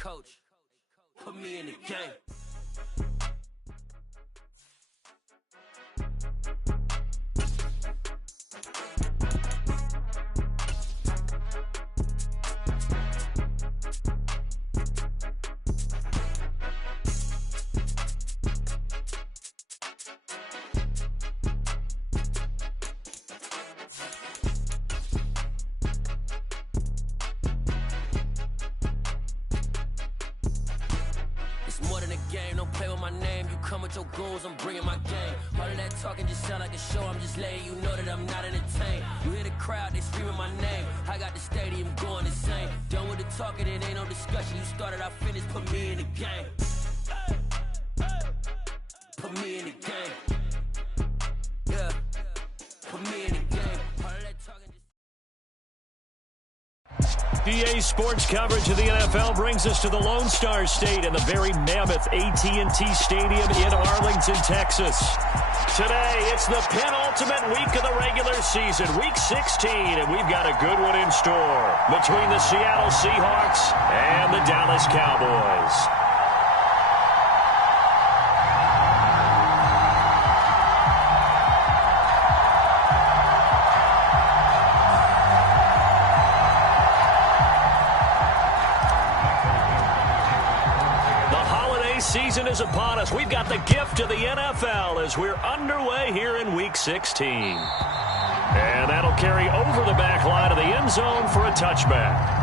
coach. Put me in the game. More than a game, don't play with my name. You come with your goons, I'm bringing my game. All of that talking just sound like a show. I'm just letting you know that I'm not entertained. You hear the crowd, they screaming my name. I got the stadium going insane. Done with the talking, it ain't no discussion. You started, I finished, put me in the game. Put me in the game. Yeah, put me in the game. All of that talking just... PA Sports coverage of the NFL brings us to the Lone Star State and the very mammoth AT&T Stadium in Arlington, Texas. Today, it's the penultimate week of the regular season, Week 16, and we've got a good one in store between the Seattle Seahawks and the Dallas Cowboys. Season is upon us. We've got the gift of the NFL as we're underway here in Week 16. And that'll carry over the back line of the end zone for a touchback.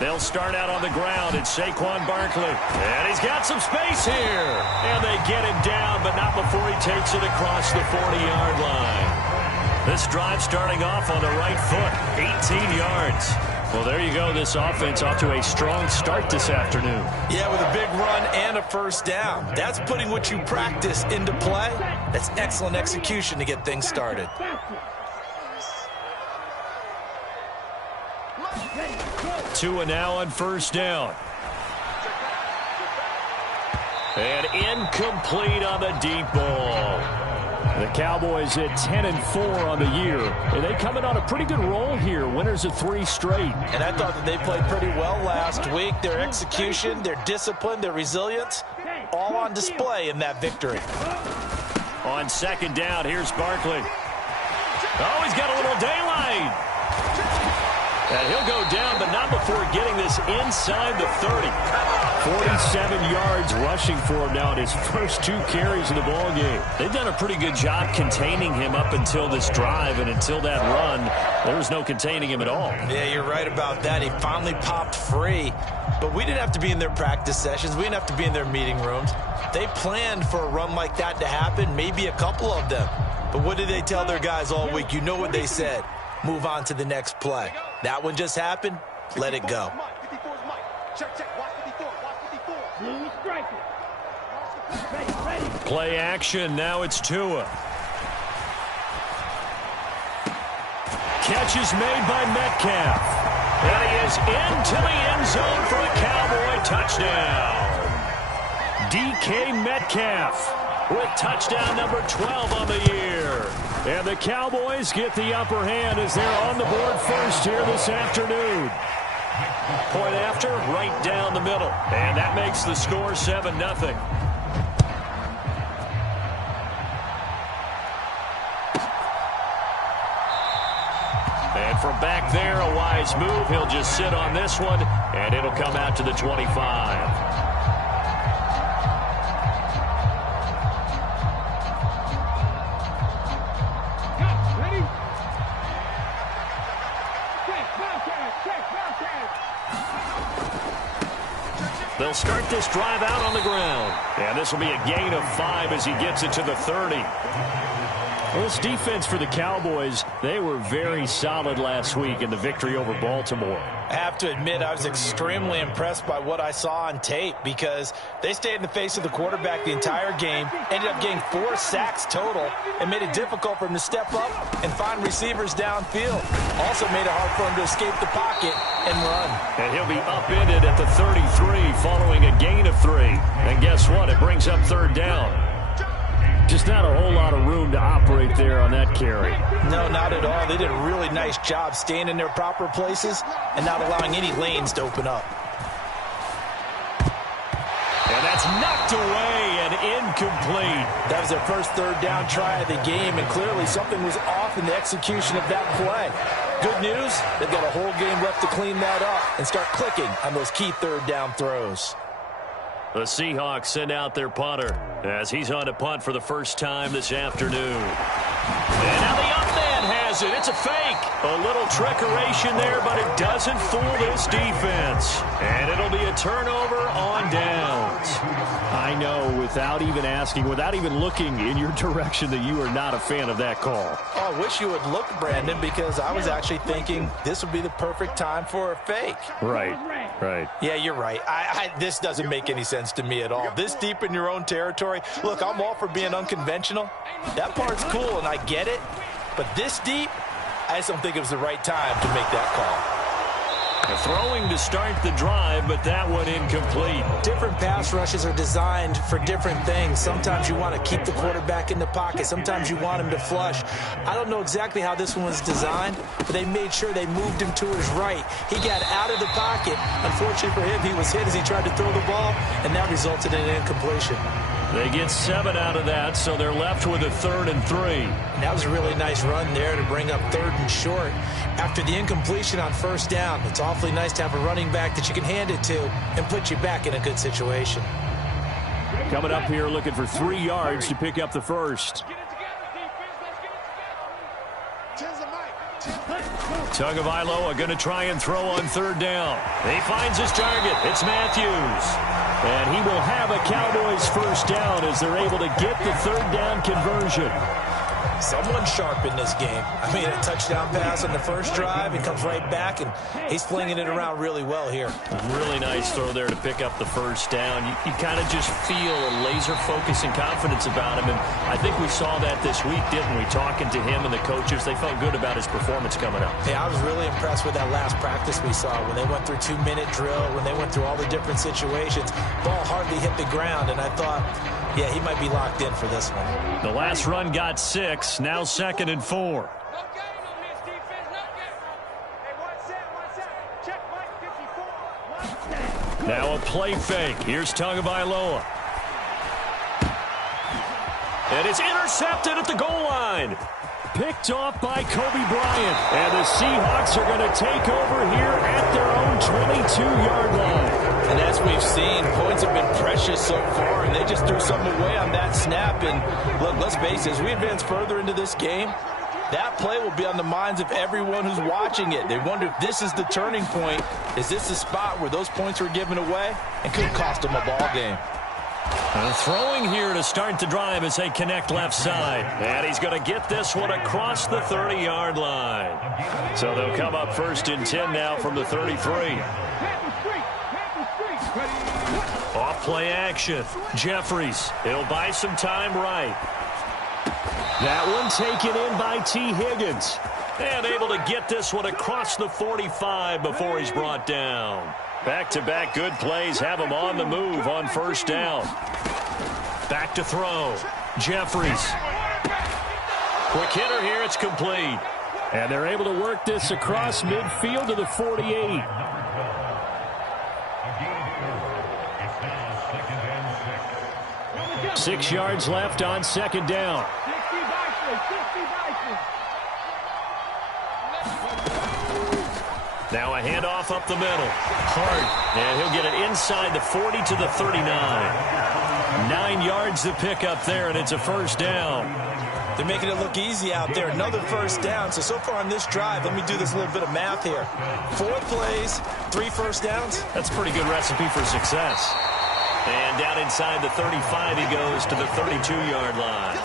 They'll start out on the ground. It's Saquon Barkley. And he's got some space here. And they get him down, but not before he takes it across the 40-yard line. This drive starting off on the right foot, 18 yards. Well, there you go. This offense off to a strong start this afternoon. Yeah, with a big run and a first down. That's putting what you practice into play. That's excellent execution to get things started. Tua now on first down. And incomplete on the deep ball. The Cowboys at 10-4 on the year. And they coming on a pretty good roll here. Winners of 3 straight. And I thought that they played pretty well last week. Their execution, their discipline, their resilience, all on display in that victory. On second down, here's Barkley. Oh, he's got a little daylight. And he'll go down, but not before getting this inside the 30. 47 yards rushing for him now in his first 2 carries of the ballgame. They've done a pretty good job containing him up until this drive, and until that run, there was no containing him at all. Yeah, you're right about that. He finally popped free, but we didn't have to be in their practice sessions. We didn't have to be in their meeting rooms. They planned for a run like that to happen, maybe a couple of them. But what did they tell their guys all week? You know what they said. Move on to the next play. That one just happened. Let it go. Play action. Now it's Tua. Catch is made by Metcalf. And he is into the end zone for a Cowboy touchdown. DK Metcalf with touchdown number 12 on the year. And the Cowboys get the upper hand as they're on the board first here this afternoon. Point after, right down the middle. And that makes the score 7-0. And from back there, a wise move. He'll just sit on this one, and it'll come out to the 25. They'll start this drive out on the ground. And this will be a gain of 5 as he gets it to the 30. Well, this defense for the Cowboys, they were very solid last week in the victory over Baltimore. I have to admit, I was extremely impressed by what I saw on tape because they stayed in the face of the quarterback the entire game, ended up getting 4 sacks total, and made it difficult for him to step up and find receivers downfield. Also made it hard for him to escape the pocket and run. And he'll be upended at the 33 following a gain of 3. And guess what? It brings up 3rd down. Just not a whole lot of room to operate there on that carry. No, not at all. They did a really nice job staying in their proper places and not allowing any lanes to open up. And that's knocked away and incomplete. That was their first 3rd down try of the game, and clearly something was off in the execution of that play. Good news, they've got a whole game left to clean that up and start clicking on those key 3rd down throws. The Seahawks send out their punter as he's on to punt for the first time this afternoon. And now the up man has it. It's a fake. A little trickeration there, but it doesn't fool this defense. And it'll be a turnover on downs. I know, without even asking, without even looking in your direction, that you are not a fan of that call. Oh, I wish you would look, Brandon, because I was actually thinking this would be the perfect time for a fake. Right. Yeah, you're right. This doesn't make any sense to me at all. This deep in your own territory. Look, I'm all for being unconventional. That part's cool, and I get it. But this deep, I just don't think it was the right time to make that call. Throwing to start the drive, but that one incomplete. Different pass rushes are designed for different things. Sometimes you want to keep the quarterback in the pocket. Sometimes you want him to flush. I don't know exactly how this one was designed, but they made sure they moved him to his right. He got out of the pocket. Unfortunately for him, he was hit as he tried to throw the ball, and that resulted in an incompletion. They get 7 out of that, so they're left with a 3rd and 3. And that was a really nice run there to bring up 3rd and short. After the incompletion on 1st down, it's awfully nice to have a running back that you can hand it to and put you back in a good situation. Coming up here looking for 3 yards to pick up the first. Tagovailoa going to try and throw on 3rd down. He finds his target. It's Matthews. And he will have a Cowboys first down as they're able to get the 3rd down conversion. Someone sharp in this game. I mean, a touchdown pass on the first drive. He comes right back, and he's flinging it around really well here. Really nice throw there to pick up the first down. You kind of just feel a laser focus and confidence about him, and I think we saw that this week, didn't we? Talking to him and the coaches, they felt good about his performance coming up. Yeah, I was really impressed with that last practice we saw when they went through 2-minute drill, when they went through all the different situations. Ball hardly hit the ground, and I thought, yeah, he might be locked in for this one. The last run got 6, now 2nd and 4. Now a play fake. Here's Tagovailoa. And it's intercepted at the goal line. Picked off by Kobe Bryant. And the Seahawks are going to take over here at their own 22-yard line. And as we've seen, points have been precious so far, and they just threw something away on that snap. And look, let's face it, as we advance further into this game, that play will be on the minds of everyone who's watching it. They wonder if this is the turning point. Is this the spot where those points were given away and could cost them a ball game? Throwing here to start the drive as they connect left side. And he's going to get this one across the 30-yard line. So they'll come up 1st and 10 now from the 33. Off play action. Jeffries. He'll buy some time right. That one taken in by T. Higgins. And able to get this one across the 45 before he's brought down. Back-to-back good plays have him on the move on 1st down. Back to throw. Jeffries. Quick hitter here. It's complete. And they're able to work this across midfield to the 48. 6 yards left on 2nd down. Now a handoff up the middle. Hart. And he'll get it inside the 40 to the 39. 9 yards to pick up there, and it's a 1st down. They're making it look easy out there. Another 1st down. So far on this drive, let me do this little bit of math here. 4 plays, 3 first downs. That's a pretty good recipe for success. And down inside the 35, he goes to the 32-yard line.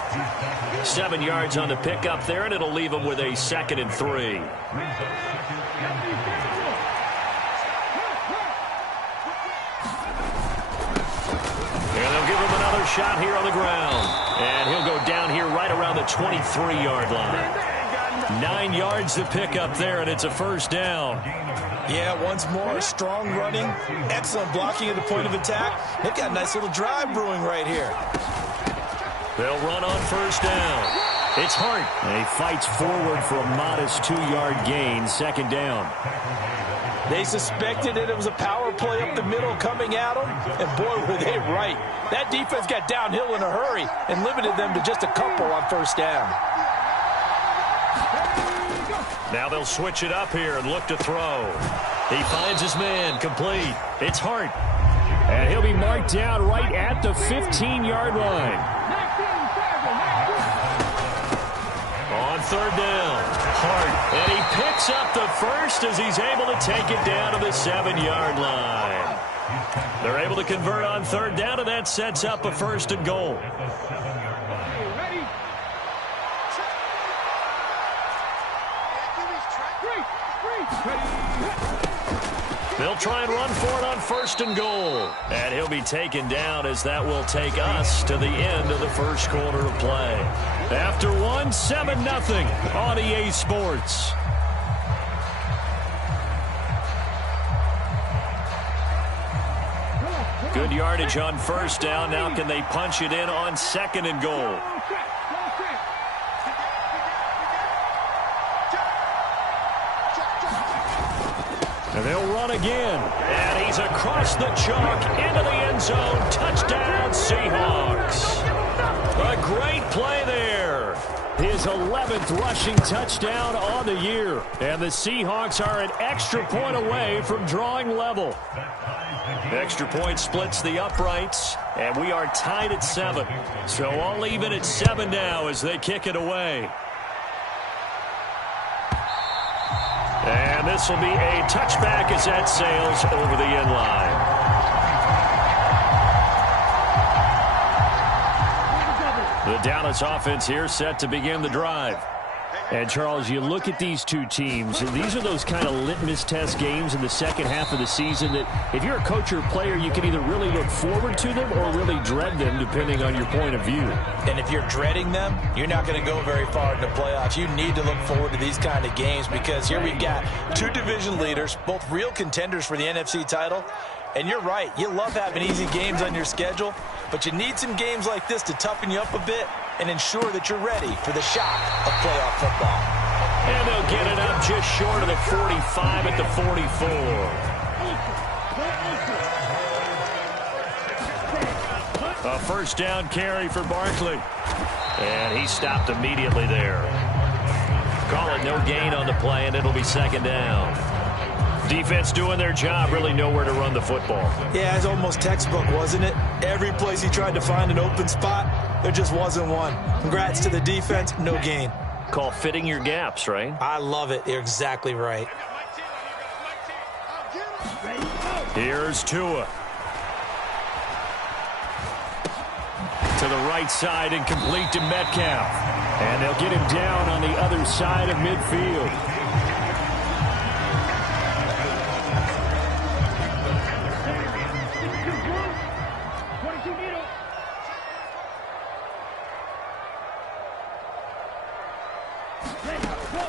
7 yards on the pickup there, and it'll leave him with a 2nd and 3. And they'll give him another shot here on the ground. And he'll go down here right around the 23-yard line. 9 yards to pick up there, and it's a 1st down. Yeah, once more, strong running, excellent blocking at the point of attack. They've got a nice little drive brewing right here. They'll run on 1st down. It's Hart. And he fights forward for a modest 2-yard gain, 2nd down. They suspected it was a power play up the middle coming at them, and boy, were they right. That defense got downhill in a hurry and limited them to just a couple on 1st down. Now they'll switch it up here and look to throw. He finds his man, complete. It's Hart. And he'll be marked down right at the 15-yard line. On 3rd down, Hart. And he picks up the 1st as he's able to take it down to the 7-yard line. They're able to convert on 3rd down, and that sets up a 1st and goal. They'll try and run for it on 1st and goal. And he'll be taken down as that will take us to the end of the 1st quarter of play. After 7-0 on EA Sports. Good yardage on 1st down. Now can they punch it in on 2nd and goal? And they'll run again. And he's across the chalk into the end zone. Touchdown, Seahawks. A great play there. His 11th rushing touchdown on the year. And the Seahawks are an extra point away from drawing level. Extra point splits the uprights, and we are tied at 7. So all even at 7 now as they kick it away. And this will be a touchback as that sails over the end line. The Dallas offense here set to begin the drive. And, Charles, you look at these two teams, and these are those kind of litmus test games in the second half of the season that if you're a coach or a player, you can either really look forward to them or really dread them, depending on your point of view. And if you're dreading them, you're not going to go very far in the playoffs. You need to look forward to these kind of games because here we've got two division leaders, both real contenders for the NFC title. And you're right, you love having easy games on your schedule, but you need some games like this to toughen you up a bit and ensure that you're ready for the shock of playoff football. And they'll get it up just short of the 45 at the 44. A first down carry for Barkley. And he stopped immediately there. Call it no gain on the play, and it'll be second down. Defense doing their job, really nowhere to run the football. Yeah, it's almost textbook, wasn't it? Every place he tried to find an open spot, there just wasn't one. Congrats to the defense, no gain. Call fitting your gaps, right? I love it. You're exactly right. Here's Tua. To the right side and complete to Metcalf. And they'll get him down on the other side of midfield.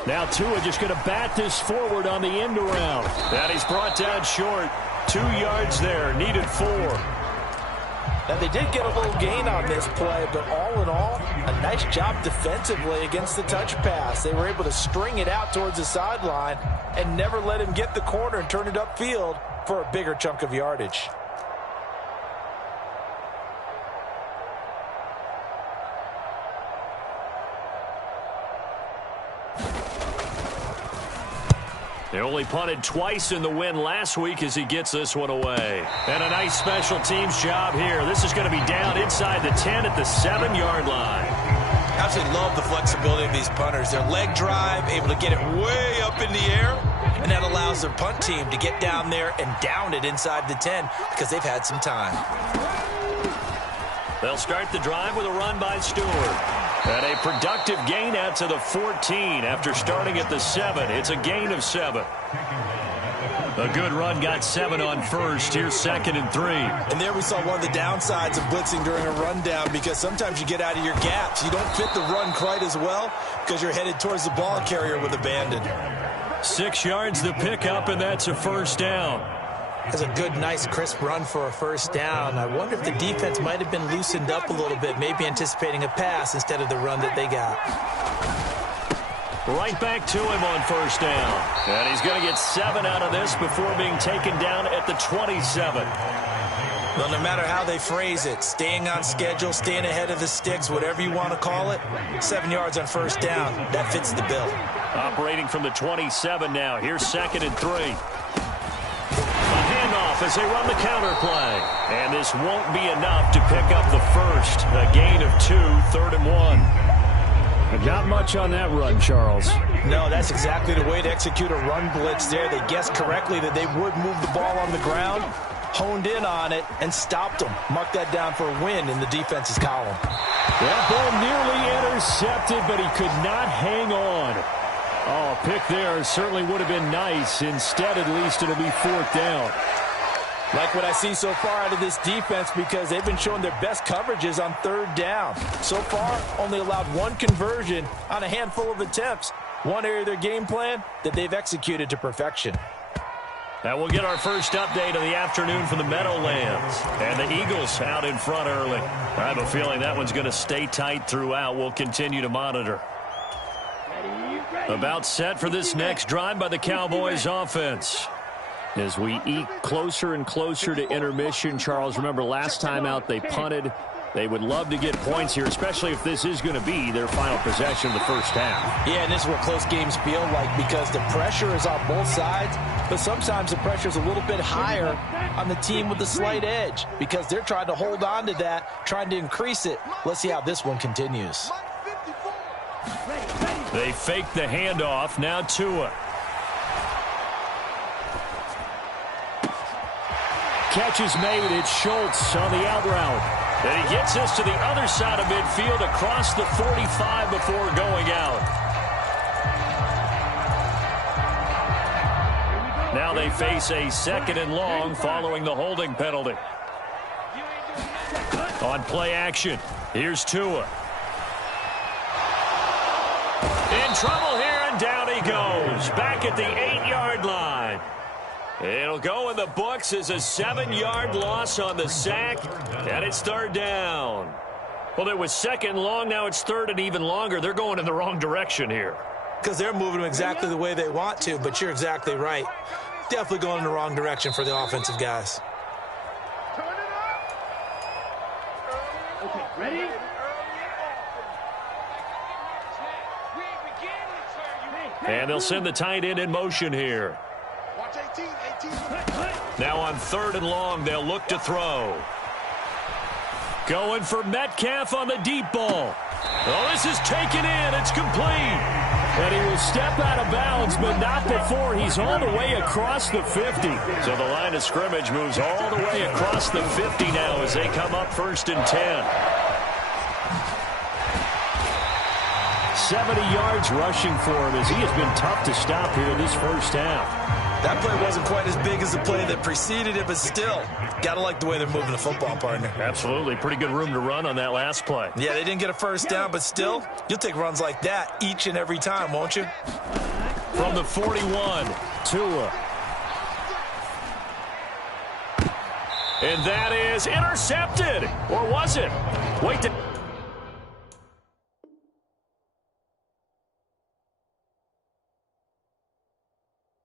Now Tua just going to bat this forward on the end around. And he's brought down short. 2 yards there. Needed 4. Now, they did get a little gain on this play, but all in all, a nice job defensively against the touch pass. They were able to string it out towards the sideline and never let him get the corner and turn it upfield for a bigger chunk of yardage. They only punted twice in the win last week as he gets this one away. And a nice special teams job here. This is going to be down inside the 10 at the 7-yard line. Absolutely love the flexibility of these punters. Their leg drive, able to get it way up in the air, and that allows their punt team to get down there and down it inside the 10 because they've had some time. They'll start the drive with a run by Stewart. And a productive gain out to the 14 after starting at the 7. It's a gain of 7. A good run got 7 on first. Here's 2nd and 3. And there we saw one of the downsides of blitzing during a rundown, because sometimes you get out of your gaps. You don't fit the run quite as well because you're headed towards the ball carrier with abandon. 6 yards the pickup, and that's a first down. That's a good, nice, crisp run for a first down. I wonder if the defense might have been loosened up a little bit, maybe anticipating a pass instead of the run that they got. Right back to him on first down. And he's going to get 7 out of this before being taken down at the 27. Well, no matter how they phrase it, staying on schedule, staying ahead of the sticks, whatever you want to call it, 7 yards on first down, that fits the bill. Operating from the 27 now. Here's 2nd and 3. A handoff as they run the counter play. And this won't be enough to pick up the first. A gain of 2, 3rd and 1. Not much on that run, Charles. No, that's exactly the way to execute a run blitz there. They guessed correctly that they would move the ball on the ground, honed in on it, and stopped them. Mark that down for a win in the defense's column. That ball nearly intercepted, but he could not hang on. Oh, a pick there certainly would have been nice. Instead, at least, it'll be 4th down. Like what I see so far out of this defense, because they've been showing their best coverages on 3rd down. So far, only allowed 1 conversion on a handful of attempts. One area of their game plan that they've executed to perfection. Now we'll get our first update of the afternoon from the Meadowlands. And the Eagles out in front early. I have a feeling that one's going to stay tight throughout. We'll continue to monitor. About set for this next drive by the Cowboys offense. As we eke closer and closer to intermission, Charles, remember last time out they punted. They would love to get points here, especially if this is going to be their final possession of the first half. Yeah, and this is what close games feel like, because the pressure is on both sides, but sometimes the pressure is a little bit higher on the team with the slight edge, because they're trying to hold on to that, trying to increase it. Let's see how this one continues. They fake the handoff. Now Tua. Catch is made. It's Schultz on the out route. And he gets this to the other side of midfield across the 45 before going out. Now they face a 2nd and long following the holding penalty. On play action, here's Tua. In trouble here, and down he goes. Back at the 8-yard line. It'll go in the books as a 7-yard loss on the sack, and it's 3rd down. Well, it was 2nd long, now it's 3rd and even longer. They're going in the wrong direction here. Because they're moving them exactly the way they want to, but you're exactly right. Definitely going in the wrong direction for the offensive guys. Okay, ready? And they'll send the tight end in motion here. Now on 3rd and long, they'll look to throw. Going for Metcalf on the deep ball. Oh, this is taken in. It's complete. And he will step out of bounds, but not before he's all the way across the 50. So the line of scrimmage moves all the way across the 50 now as they come up 1st and 10. 70 yards rushing for him, as he has been tough to stop here this first half. That play wasn't quite as big as the play that preceded it, but still, got to like the way they're moving the football, partner. Absolutely. Pretty good room to run on that last play. Yeah, they didn't get a first down, but still, you'll take runs like that each and every time, won't you? From the 41, Tua. And that is intercepted. Or was it? Wait.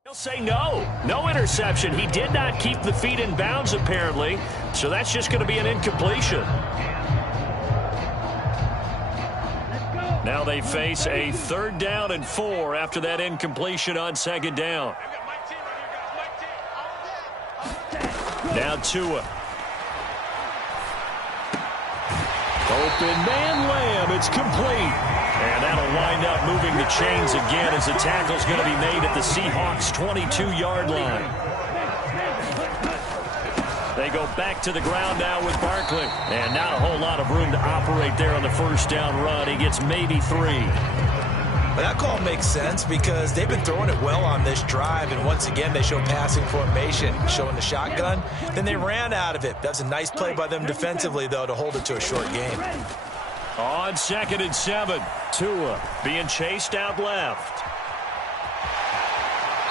They'll say no interception. He did not keep the feet in bounds, apparently, so that's just going to be an incompletion. Now they face a 3rd down and 4 after that incompletion on 2nd down. Now Tua. Open man Lamb. It's complete. And that'll wind up moving the chains again as the tackle's going to be made at the Seahawks' 22-yard line. They go back to the ground now with Barkley. And not a whole lot of room to operate there on the first down run. He gets maybe 3. Well, that call makes sense because they've been throwing it well on this drive, and once again they show passing formation, showing the shotgun. Then they ran out of it. That's a nice play by them defensively, though, to hold it to a short game. On 2nd and 7, Tua being chased out left.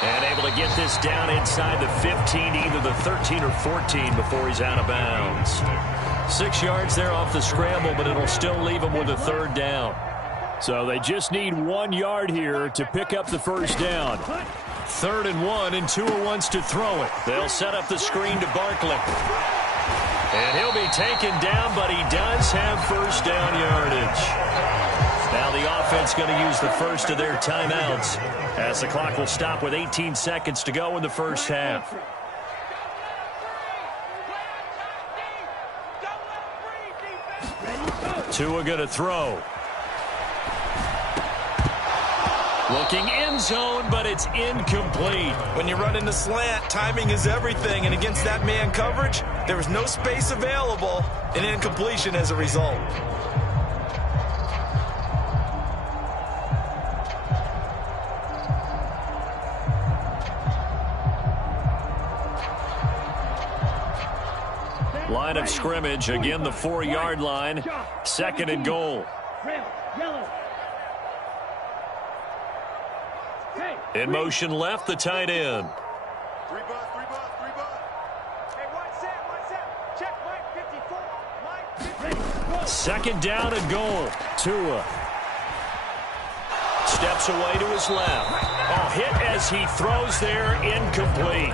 And able to get this down inside the 15, either the 13 or 14 before he's out of bounds. 6 yards there off the scramble, but it'll still leave him with a 3rd down. So they just need 1 yard here to pick up the first down. 3rd and 1, and Tua wants to throw it. They'll set up the screen to Barkley. And he'll be taken down, but he does have first down yardage. Now the offense going to use the first of their timeouts as the clock will stop with 18 seconds to go in the first half. Tua going to throw. Looking end zone, but it's incomplete. When you run in the slant, timing is everything, and against that man coverage, there was no space available, and incompletion as a result. Line of scrimmage, again the 4-yard line. 2nd and goal. In motion left, the tight end. 2nd down and goal. Tua steps away to his left. Oh, hit as he throws there, incomplete.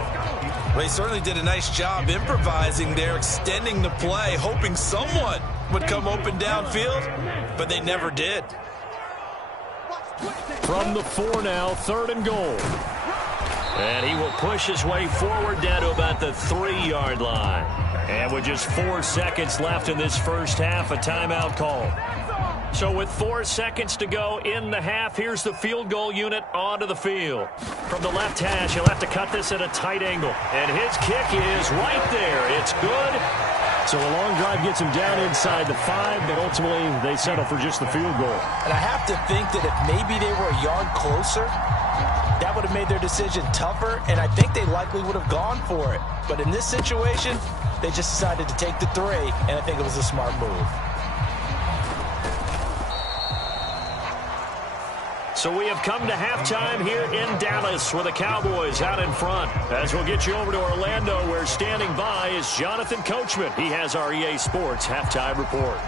Well, he certainly did a nice job improvising there, extending the play, hoping someone would come open downfield, but they never did. From the 4 now, 3rd and goal. And he will push his way forward down to about the 3-yard line. And with just 4 seconds left in this first half, a timeout call. So with 4 seconds to go in the half, here's the field goal unit onto the field. From the left hash, he'll have to cut this at a tight angle. And his kick is right there. It's good. So a long drive gets him down inside the 5, but ultimately they settle for just the field goal. And I have to think that if maybe they were a yard closer, that would have made their decision tougher, and I think they likely would have gone for it. But in this situation, they just decided to take the 3, and I think it was a smart move. So we have come to halftime here in Dallas with the Cowboys out in front. As we'll get you over to Orlando, where standing by is Jonathan Coachman. He has our EA Sports halftime report.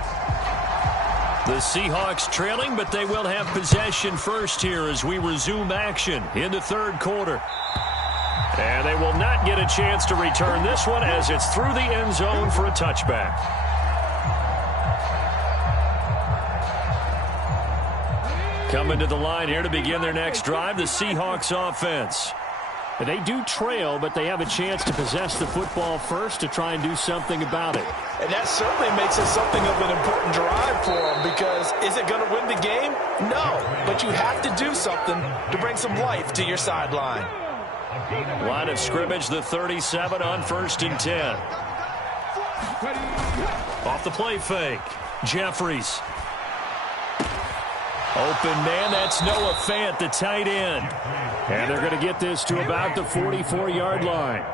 The Seahawks trailing, but they will have possession first here as we resume action in the 3rd quarter. And they will not get a chance to return this one as it's through the end zone for a touchback. Coming to the line here to begin their next drive, the Seahawks offense. They do trail, but they have a chance to possess the football first to try and do something about it. And that certainly makes it something of an important drive for them, because is it going to win the game? No, but you have to do something to bring some life to your sideline. Line of scrimmage, the 37 on 1st and 10. Off the play fake, Jeffries. Open man, that's Noah Fant, the tight end. And they're going to get this to about the 44-yard line.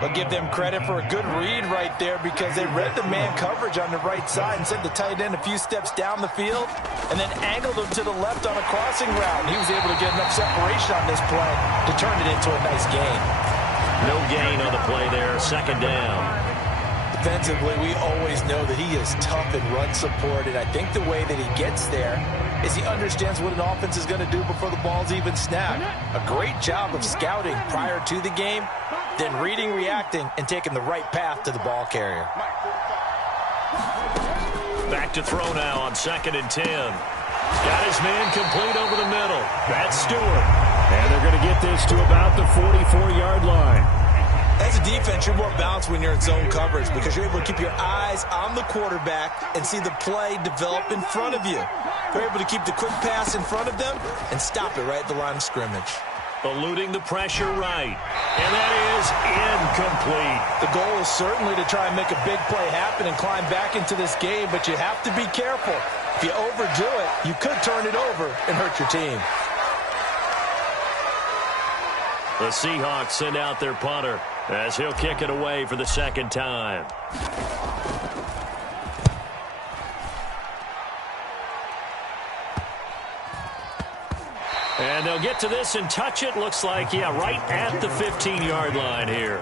But give them credit for a good read right there, because they read the man coverage on the right side and sent the tight end a few steps down the field and then angled him to the left on a crossing route. And he was able to get enough separation on this play to turn it into a nice gain. No gain on the play there, 2nd down. Defensively, we always know that he is tough in run support, and I think the way that he gets there is he understands what an offense is going to do before the ball's even snapped. A great job of scouting prior to the game, then reading, reacting, and taking the right path to the ball carrier. Back to throw now on 2nd and 10. Got his man complete over the middle. That's Stewart. And they're going to get this to about the 44-yard line. As a defense, you're more balanced when you're in zone coverage, because you're able to keep your eyes on the quarterback and see the play develop in front of you. You're able to keep the quick pass in front of them and stop it right at the line of scrimmage. Eluding the pressure right. And that is incomplete. The goal is certainly to try and make a big play happen and climb back into this game, but you have to be careful. If you overdo it, you could turn it over and hurt your team. The Seahawks send out their punter as he'll kick it away for the second time. And they'll get to this and touch it. Looks like, yeah, right at the 15-yard line here.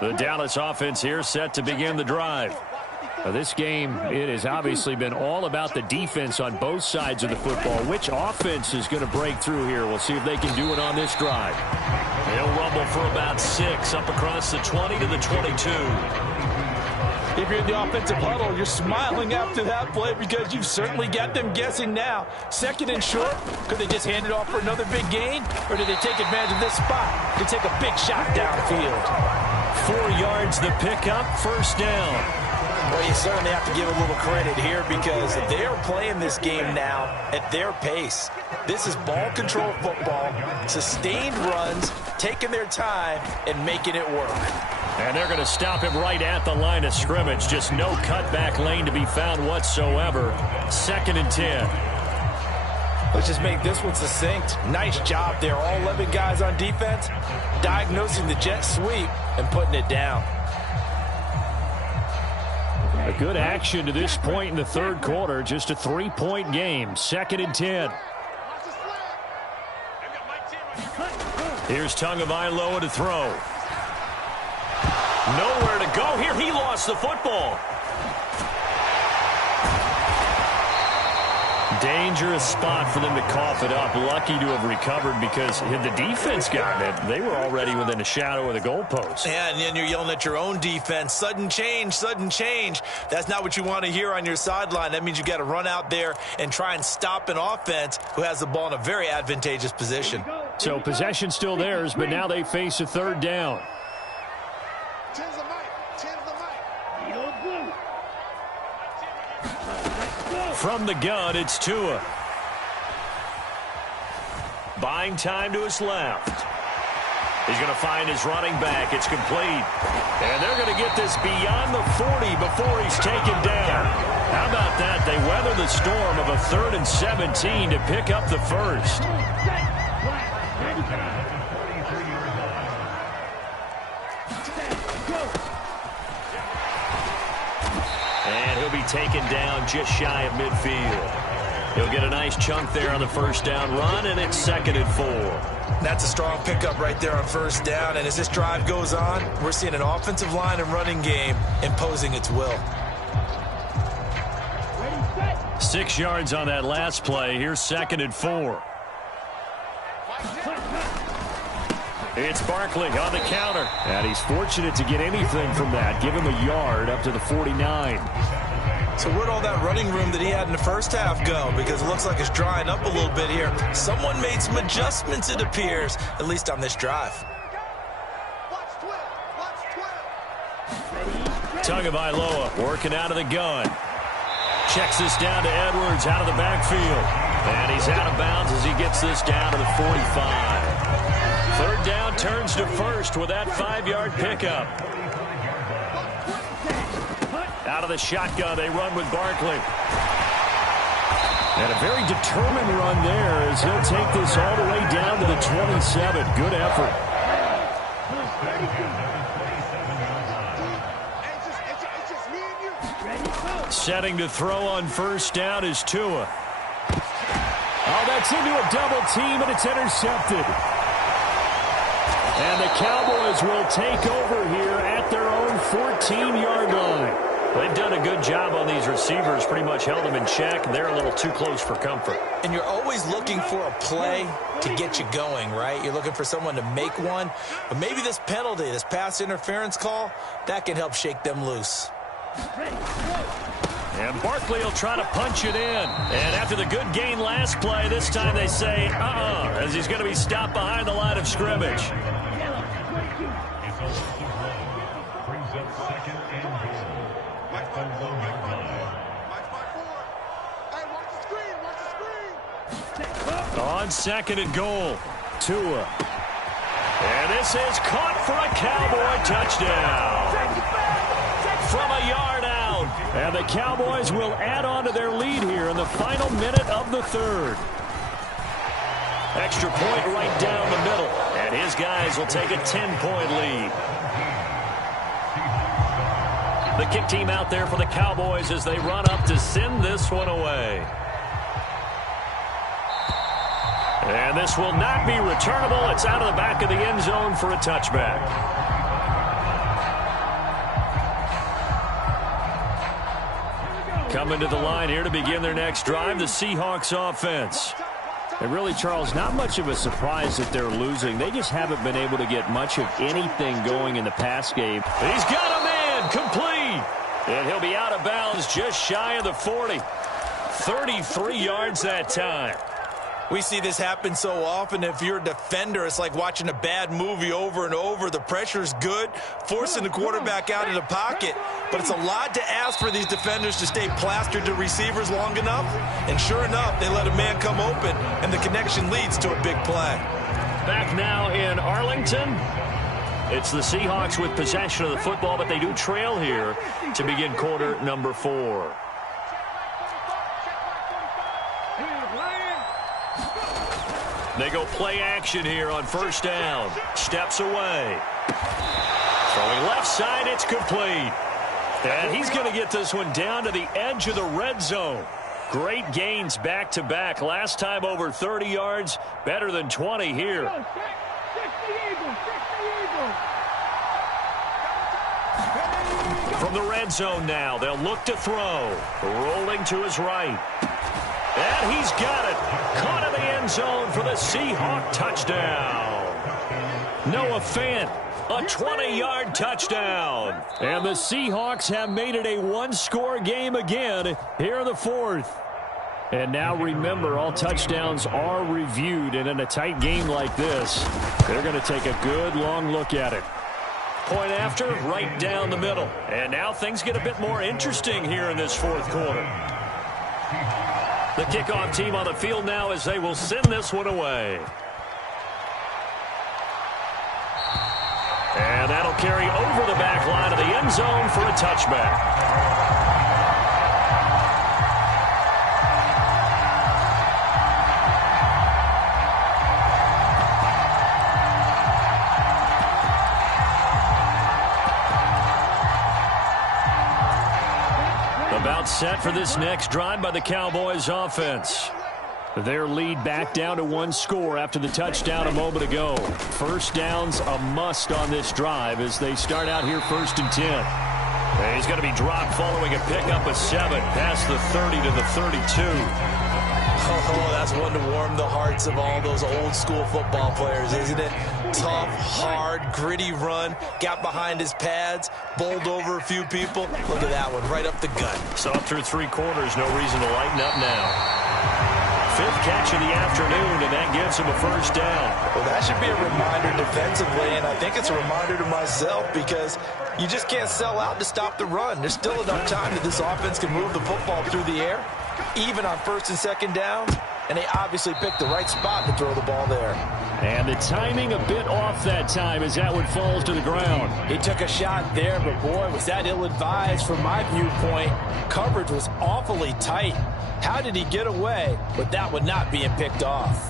The Dallas offense here set to begin the drive. Now, this game, it has obviously been all about the defense on both sides of the football. Which offense is going to break through here? We'll see if they can do it on this drive. They'll rumble for about 6 up across the 20 to the 22. If you're in the offensive huddle, you're smiling after that play because you've certainly got them guessing now. Second and short, could they just hand it off for another big gain? Or did they take advantage of this spot to take a big shot downfield? 4 yards the pickup, first down. Well, you certainly have to give a little credit here because they are playing this game now at their pace. This is ball control football, sustained runs, taking their time, and making it work. And they're going to stop him right at the line of scrimmage. Just no cutback lane to be found whatsoever. 2nd and 10. Let's just make this one succinct. Nice job there. All 11 guys on defense diagnosing the jet sweep and putting it down. A good action to this point in the third quarter. Just a 3-point game. 2nd and 10. Here's Tagovailoa to throw. Nowhere to go here. He lost the football. Dangerous spot for them to cough it up. Lucky to have recovered because had the defense gotten it, they were already within a shadow of the goalpost. Yeah, and then you're yelling at your own defense. Sudden change, sudden change. That's not what you want to hear on your sideline. That means you got to run out there and try and stop an offense who has the ball in a very advantageous position. So possession still theirs, but now they face a third down. From the gun, it's Tua. Buying time to his left. He's going to find his running back. It's complete. And they're going to get this beyond the 40 before he's taken down. How about that? They weather the storm of a 3rd and 17 to pick up the first. And he'll be taken down just shy of midfield. He'll get a nice chunk there on the first down run, and it's 2nd and 4. That's a strong pickup right there on first down. And as this drive goes on, we're seeing an offensive line and running game imposing its will. 6 yards on that last play. Here's 2nd and 4. It's Barkley on the counter. And he's fortunate to get anything from that. Give him a yard up to the 49. So where'd all that running room that he had in the first half go? Because it looks like it's drying up a little bit here. Someone made some adjustments, it appears, at least on this drive. Tagovailoa working out of the gun. Checks this down to Edwards out of the backfield. And he's out of bounds as he gets this down to the 45. 3rd down turns to first with that 5-yard pickup. Out of the shotgun, they run with Barkley. And a very determined run there as he'll take this all the way down to the 27. Good effort. Setting to throw on first down is Tua. Oh, that's into a double team, and it's intercepted. And the Cowboys will take over here at their own 14-yard line. They've done a good job on these receivers, pretty much held them in check. They're a little too close for comfort. And you're always looking for a play to get you going, right? You're looking for someone to make one. But maybe this penalty, this pass interference call, that can help shake them loose. And Barkley will try to punch it in. And after the good gain last play, this time they say, as he's going to be stopped behind the line of scrimmage. On second and goal, Tua. And this is caught for a Cowboy touchdown. From a yard out. And the Cowboys will add on to their lead here in the final minute of the third. Extra point right down the middle. And his guys will take a 10-point lead. The kick team out there for the Cowboys as they run up to send this one away. And this will not be returnable. It's out of the back of the end zone for a touchback. Coming to the line here to begin their next drive, the Seahawks offense. And really, Charles, not much of a surprise that they're losing. They just haven't been able to get much of anything going in the pass game. He's got a man complete. And he'll be out of bounds just shy of the 40. 33 yards that time. We see this happen so often. If you're a defender, it's like watching a bad movie over and over. The pressure's good, forcing the quarterback out of the pocket. But it's a lot to ask for these defenders to stay plastered to receivers long enough. And sure enough, they let a man come open, and the connection leads to a big play. Back now in Arlington. It's the Seahawks with possession of the football, but they do trail here to begin quarter number 4. They go play action here on first down. Steps away. Throwing left side, it's complete. And he's going to get this one down to the edge of the red zone. Great gains back-to-back. Last time over 30 yards, better than 20 here. From the red zone now, they'll look to throw. Rolling to his right. And he's got it. Caught in the end zone for the Seahawk touchdown. Noah Fant, a 20-yard touchdown. And the Seahawks have made it a one-score game again here in the fourth. And now remember, all touchdowns are reviewed. And in a tight game like this, they're going to take a good long look at it. Point after, right down the middle. And now things get a bit more interesting here in this fourth quarter. The kickoff team on the field now as they will send this one away. And that'll carry over the back line of the end zone for a touchback. About set for this next drive by the Cowboys offense. Their lead back down to one score after the touchdown a moment ago. First down's a must on this drive as they start out here 1st and 10. And he's going to be dropped following a pickup of 7 past the 30 to the 32. Oh, that's one to warm the hearts of all those old school football players, isn't it? Tough, hard, gritty run. Got behind his pads, bowled over a few people. Look at that one, right up the gut. Saw through 3 quarters, no reason to lighten up now. 5th catch of the afternoon, and that gives him a first down. Well, that should be a reminder defensively, and I think it's a reminder to myself because you just can't sell out to stop the run. There's still enough time that this offense can move the football through the air, even on 1st and 2nd downs, and they obviously picked the right spot to throw the ball there. And the timing a bit off that time as that one falls to the ground. He took a shot there, but boy, was that ill-advised from my viewpoint. Coverage was awfully tight. How did he get away with that one not being picked off?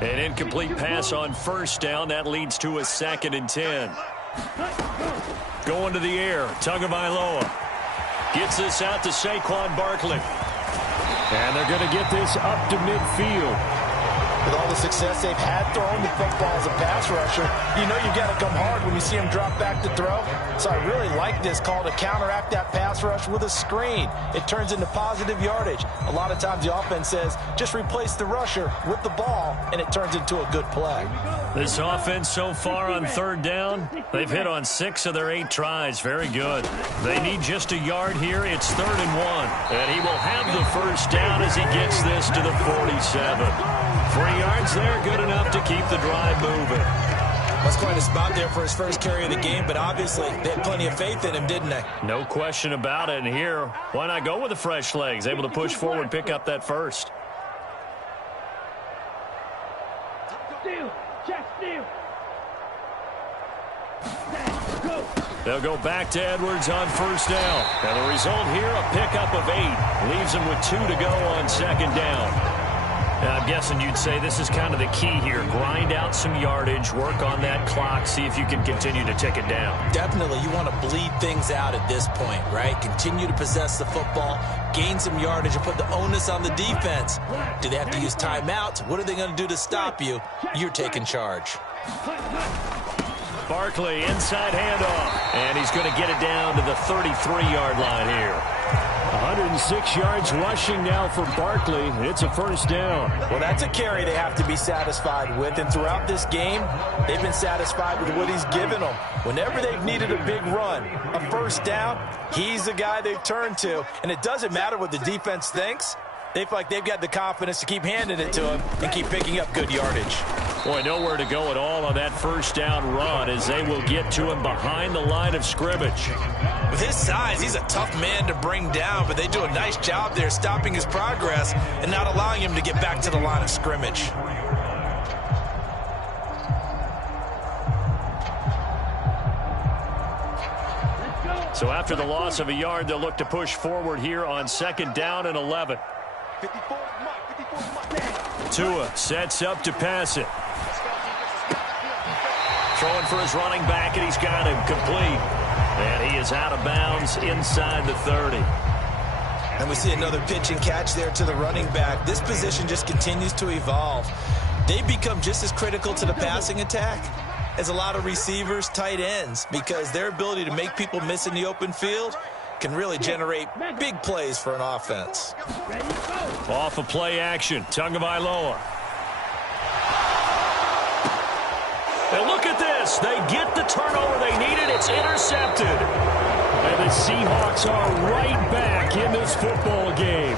An incomplete pass on first down. That leads to a 2nd and 10. Going to the air. Tagovailoa gets this out to Saquon Barkley. And they're going to get this up to midfield. With all the success they've had throwing the football as a pass rusher, you know you've got to come hard when you see him drop back to throw. So I really like this call to counteract that pass rush with a screen. It turns into positive yardage. A lot of times the offense says, just replace the rusher with the ball, and it turns into a good play. This offense so far on 3rd down, they've hit on 6 of their 8 tries. Very good. They need just a yard here. It's 3rd and 1. And he will have the first down as he gets this to the 47. 3 yards there, good enough to keep the drive moving. That's quite a spot there for his first carry of the game, but obviously they had plenty of faith in him, didn't they? No question about it. And here, why not go with the fresh legs? Able to push forward, pick up that first. steal. Jack steal. Go. They'll go back to Edwards on first down. And the result here, a pickup of 8. Leaves them with 2 to go on second down. Now, I'm guessing you'd say this is kind of the key here. Grind out some yardage, work on that clock, see if you can continue to tick it down. Definitely, you want to bleed things out at this point, right? Continue to possess the football, gain some yardage, and put the onus on the defense. Do they have to use timeouts? What are they going to do to stop you? You're taking charge. Barkley, inside handoff. And he's going to get it down to the 33-yard line here. 106 yards rushing now for Barkley. It's a first down. Well, that's a carry they have to be satisfied with. And throughout this game, they've been satisfied with what he's given them. Whenever they've needed a big run, a first down, he's the guy they've turned to. And it doesn't matter what the defense thinks. They feel like they've got the confidence to keep handing it to him and keep picking up good yardage. Boy, nowhere to go at all on that first down run as they will get to him behind the line of scrimmage. With his size, he's a tough man to bring down, but they do a nice job there stopping his progress and not allowing him to get back to the line of scrimmage. So after the loss of a yard, they'll look to push forward here on second down and 11. Tua sets up to pass it. Throwing for his running back, and he's got him complete. And he is out of bounds inside the 30. And we see another pitch and catch there to the running back. This position just continues to evolve. They become just as critical to the passing attack as a lot of receivers, tight ends, because their ability to make people miss in the open field can really generate big plays for an offense. Off of play action, Tagovailoa. And look at this. They get the turnover they needed. It's intercepted. And the Seahawks are right back in this football game.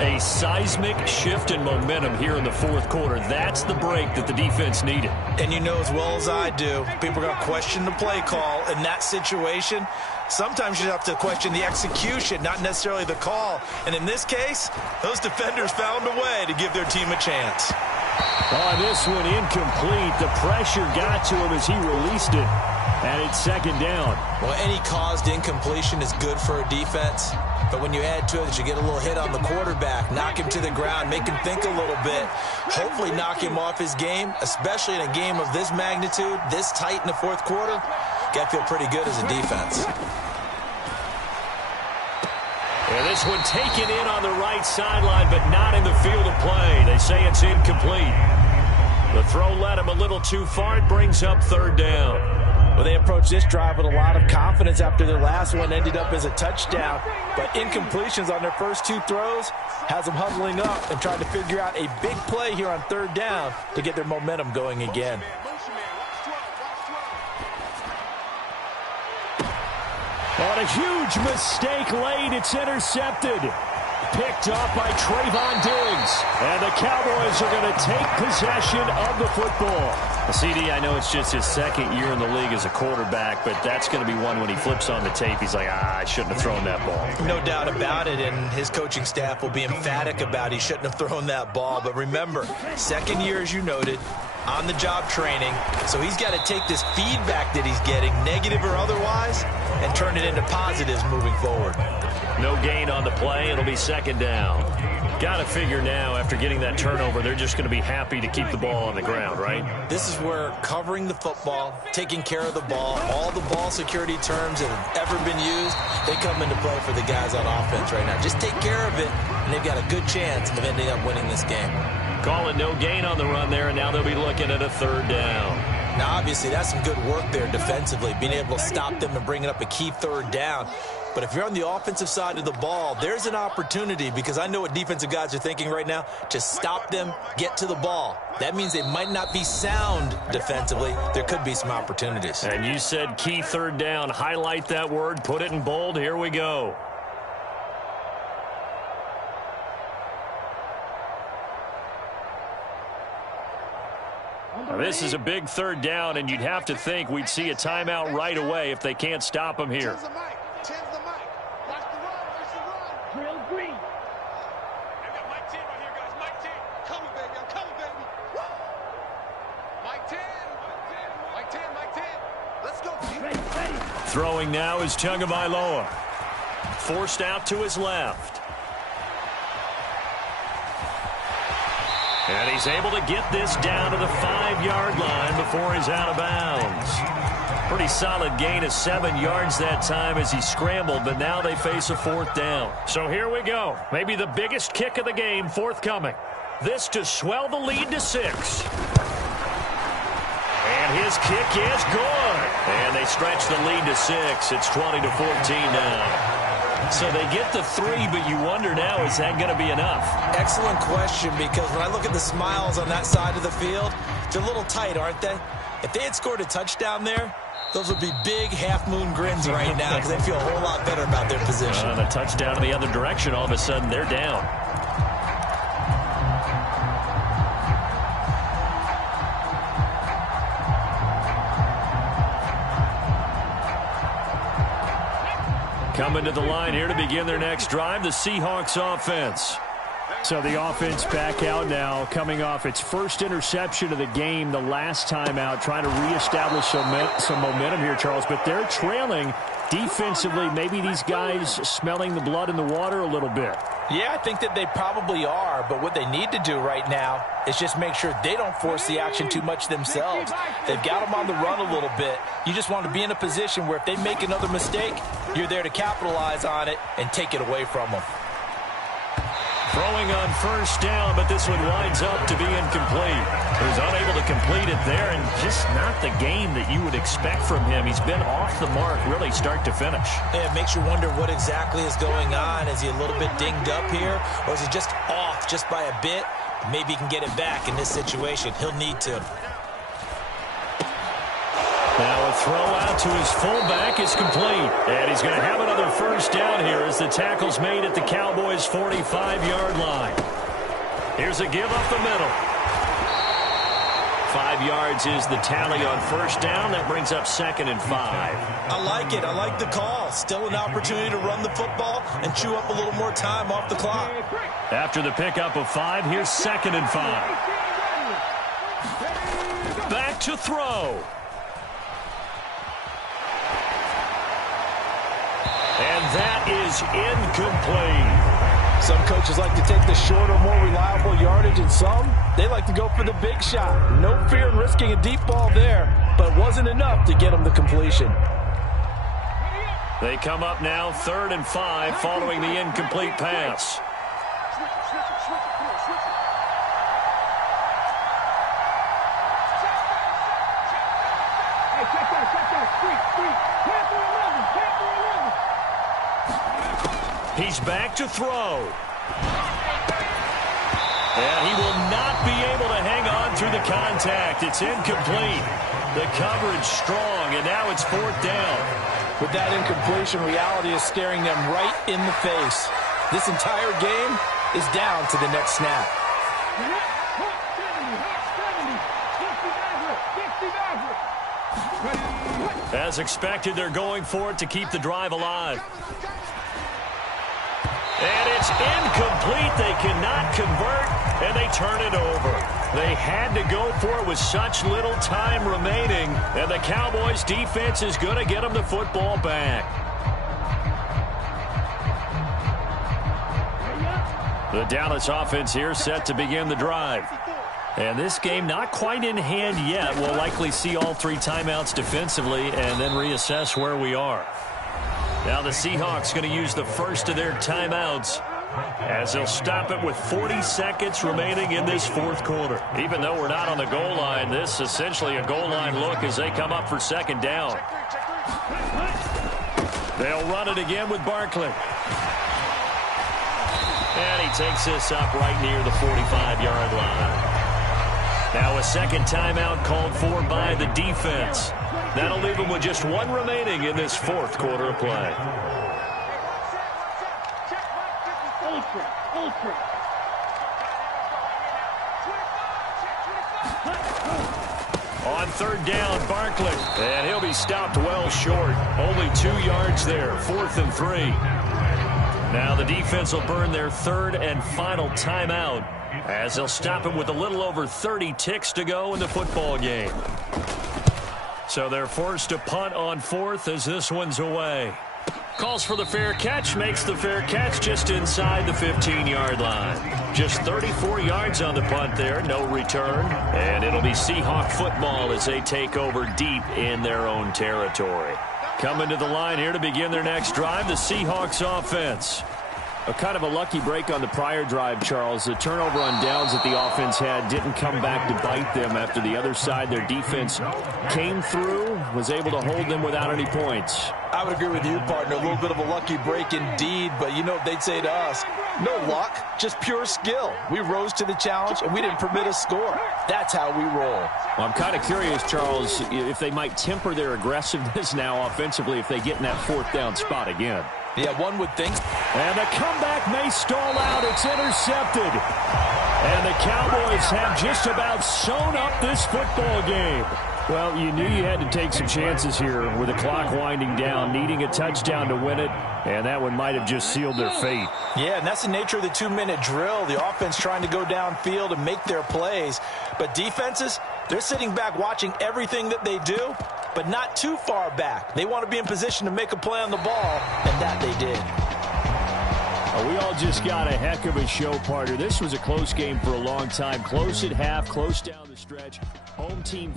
A seismic shift in momentum here in the fourth quarter. That's the break that the defense needed. And you know as well as I do, people are going to question the play call in that situation. Sometimes you have to question the execution, not necessarily the call. And in this case, those defenders found a way to give their team a chance. On this one, incomplete. The pressure got to him as he released it. And it's second down. Well, any caused incompletion is good for a defense. But when you add to it that you get a little hit on the quarterback, knock him to the ground, make him think a little bit, hopefully knock him off his game, especially in a game of this magnitude, this tight in the fourth quarter, got to feel pretty good as a defense. And this one taken in on the right sideline, but not in the field of play. They say it's incomplete. The throw led him a little too far. It brings up third down. Well, they approached this drive with a lot of confidence after their last one ended up as a touchdown. But incompletions on their first two throws has them huddling up and trying to figure out a big play here on third down to get their momentum going again. On a huge mistake late, it's intercepted. Picked up by Trayvon Diggs. And the Cowboys are going to take possession of the football. CD, I know it's just his second year in the league as a quarterback, but that's going to be one when he flips on the tape, he's like, I shouldn't have thrown that ball. No doubt about it, and his coaching staff will be emphatic about he shouldn't have thrown that ball. But remember, second year, as you noted, on-the-job training, so he's got to take this feedback that he's getting, negative or otherwise, and turn it into positives moving forward. No gain on the play. It'll be second down. Got to figure now, after getting that turnover, they're just going to be happy to keep the ball on the ground, right? This is where covering the football, taking care of the ball, all the ball security terms that have ever been used, they come into play for the guys on offense right now. Just take care of it, and they've got a good chance of ending up winning this game. Calling no gain on the run there, and now they'll be looking at a third down. Now, obviously, that's some good work there defensively, being able to stop them and bringing up a key third down. But if you're on the offensive side of the ball, there's an opportunity, because I know what defensive guys are thinking right now, to stop them, get to the ball. That means they might not be sound defensively. There could be some opportunities. And you said key third down. Highlight that word, put it in bold. Here we go. Now, this is a big third down, and you'd have to think we'd see a timeout right away if they can't stop him here. Drill green. Throwing now is Tagovailoa. Forced out to his left. And he's able to get this down to the 5-yard line before he's out of bounds. Pretty solid gain of 7 yards that time as he scrambled, but now they face a 4th down. So here we go. Maybe the biggest kick of the game forthcoming. This to swell the lead to 6. And his kick is good. And they stretch the lead to 6. It's 20-14 now. So they get the 3, but you wonder now, is that going to be enough? Excellent question, because when I look at the smiles on that side of the field, they're a little tight, aren't they? If they had scored a touchdown there, those would be big half-moon grins right now because they feel a whole lot better about their position. The touchdown in the other direction, all of a sudden they're down. Coming to the line here to begin their next drive, the Seahawks offense. So the offense back out now, coming off its first interception of the game the last time out, trying to reestablish some momentum here, Charles. But they're trailing defensively. Maybe these guys smelling the blood in the water a little bit. Yeah, I think that they probably are, but what they need to do right now is just make sure they don't force the action too much themselves. They've got them on the run a little bit. You just want to be in a position where if they make another mistake, you're there to capitalize on it and take it away from them. Throwing on first down, but this one winds up to be incomplete. He was unable to complete it there, and just not the game that you would expect from him. He's been off the mark, really start to finish. Yeah, it makes you wonder what exactly is going on. Is he a little bit dinged up here, or is he just off just by a bit? Maybe he can get it back in this situation. He'll need to. Now a throw out to his fullback is complete. And he's going to have another first down here as the tackle's made at the Cowboys' 45-yard line. Here's a give up the middle. 5 yards is the tally on first down. That brings up 2nd and 5. I like it. I like the call. Still an opportunity to run the football and chew up a little more time off the clock. After the pickup of 5, here's 2nd and 5. Back to throw. And that is incomplete. Some coaches like to take the shorter, more reliable yardage, and some, they like to go for the big shot. No fear in risking a deep ball there, but it wasn't enough to get them the completion. They come up now 3rd and 5 following the incomplete pass. He's back to throw. And he will not be able to hang on through the contact. It's incomplete. The coverage strong, and now it's 4th down. With that incompletion, reality is staring them right in the face. This entire game is down to the next snap. As expected, they're going for it to keep the drive alive. And it's incomplete. They cannot convert, and they turn it over. They had to go for it with such little time remaining, and the Cowboys' defense is going to get them the football back. The Dallas offense here set to begin the drive. And this game not quite in hand yet. We'll likely see all 3 timeouts defensively and then reassess where we are. Now the Seahawks going to use the first of their timeouts as they'll stop it with 40 seconds remaining in this 4th quarter. Even though we're not on the goal line, this is essentially a goal line look as they come up for 2nd down. They'll run it again with Barkley. And he takes this up right near the 45-yard line. Now a 2nd timeout called for by the defense. That'll leave them with just 1 remaining in this 4th quarter of play. On 3rd down, Barkley. And he'll be stopped well short. Only 2 yards there, 4th and 3. Now the defense will burn their 3rd and final timeout as they'll stop him with a little over 30 ticks to go in the football game. So they're forced to punt on 4th as this one's away. Calls for the fair catch, makes the fair catch just inside the 15-yard line. Just 34 yards on the punt there, no return. And it'll be Seahawk football as they take over deep in their own territory. Coming to the line here to begin their next drive, the Seahawks offense. A kind of a lucky break on the prior drive, Charles. The turnover on downs that the offense had didn't come back to bite them after the other side. Their defense came through, was able to hold them without any points. I would agree with you, partner. A little bit of a lucky break indeed, but you know what they'd say to us? No luck, just pure skill. We rose to the challenge, and we didn't permit a score. That's how we roll. Well, I'm kind of curious, Charles, if they might temper their aggressiveness now offensively if they get in that 4th down spot again. Yeah, one would think. And the comeback may stall out. It's intercepted. And the Cowboys have just about sewn up this football game. Well, you knew you had to take some chances here with the clock winding down, needing a touchdown to win it, and that one might have just sealed their fate. Yeah, and that's the nature of the 2-minute drill. The offense trying to go downfield and make their plays. But defenses, they're sitting back watching everything that they do, but not too far back. They want to be in position to make a play on the ball, and that they did. We all just got a heck of a show, partner. This was a close game for a long time. Close at half, close down the stretch. Home team